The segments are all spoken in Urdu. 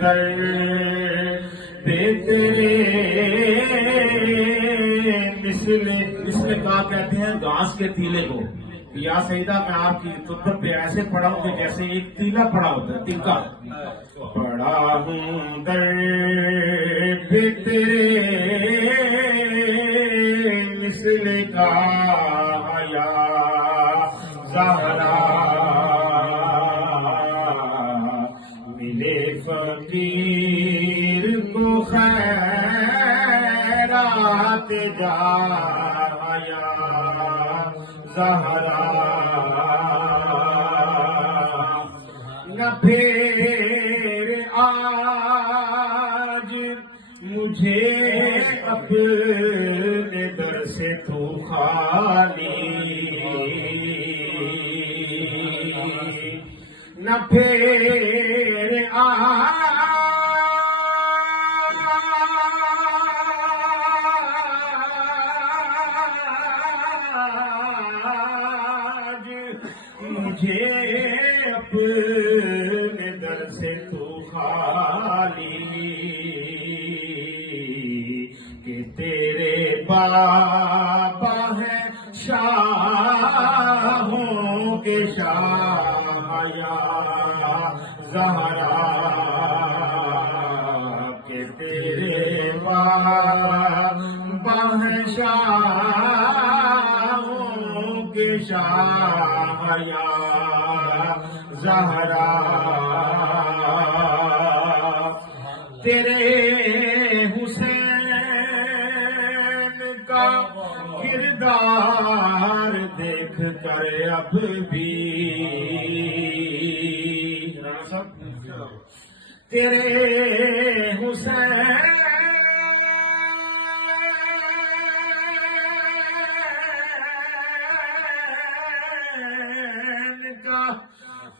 در پہ تیرے مثل کا کہتے ہیں گھاس کے تیلے کو. یا سیدہ میں آپ کی خطبت پہ ایسے پڑھا ہوں کہ جیسے ایک تیلا پڑا ہوتا ہے, تکا پڑا ہوں در پہ تیرے مثل کا یا زہرا, ملے فقیر کو خیرات جا یا زہرا, نہ پھر آج مجھے اپنے در سے تو خالی, نہ پھر آج مجھے اپنے در سے تو خالی, کہ تیرے بابا ہے شاہوں کے شاہ یا زہرا, کہ تیرے بابا ہے شاہوں کے شاہ یا زہرا, تیرے حسین کا کردار دیکھ کر اب بھی, تیرے حسین کا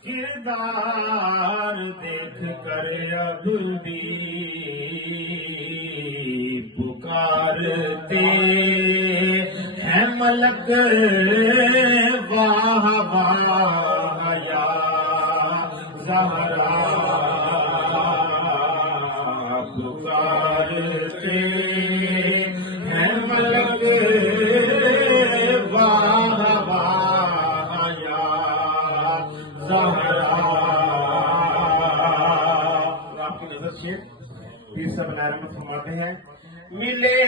کردار دیکھ کر اب بھی پکارتے ہیں ملک واہ واہ یا زہرا, پکارتے ہیں ملک واہ واہ یا زہرا. آپ کی نظر سے پیر صاحب نعرمت فرماتے ہیں, ملے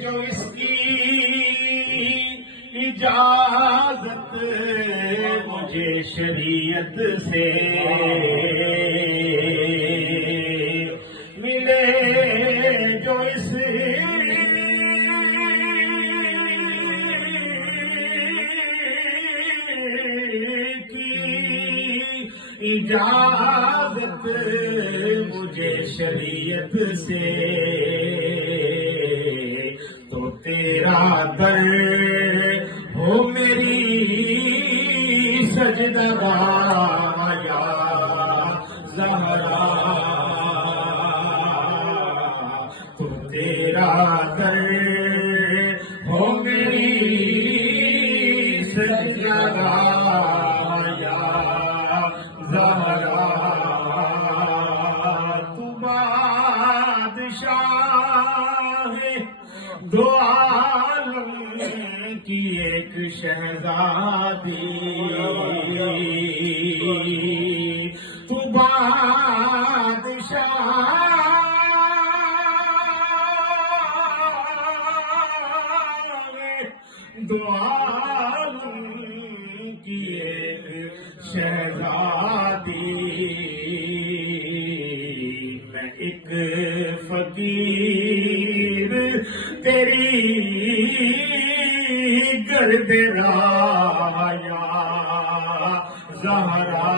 جو اس کی اجازت مجھے شریعت سے, ملے جو اس کی اجازت مجھے شریعت سے, تو تیرا در ہو میری سجدہ گاہ یا زہرا, تو تیرا در ہو میری سجدہ گاہ یا زہرا, تو بادشاہ دو عالم کی ایک شہزادی, تو بادشاہ دو عالم کی ایک شہزادی, میں ایک فقیر تیری گرد رایا زہرا.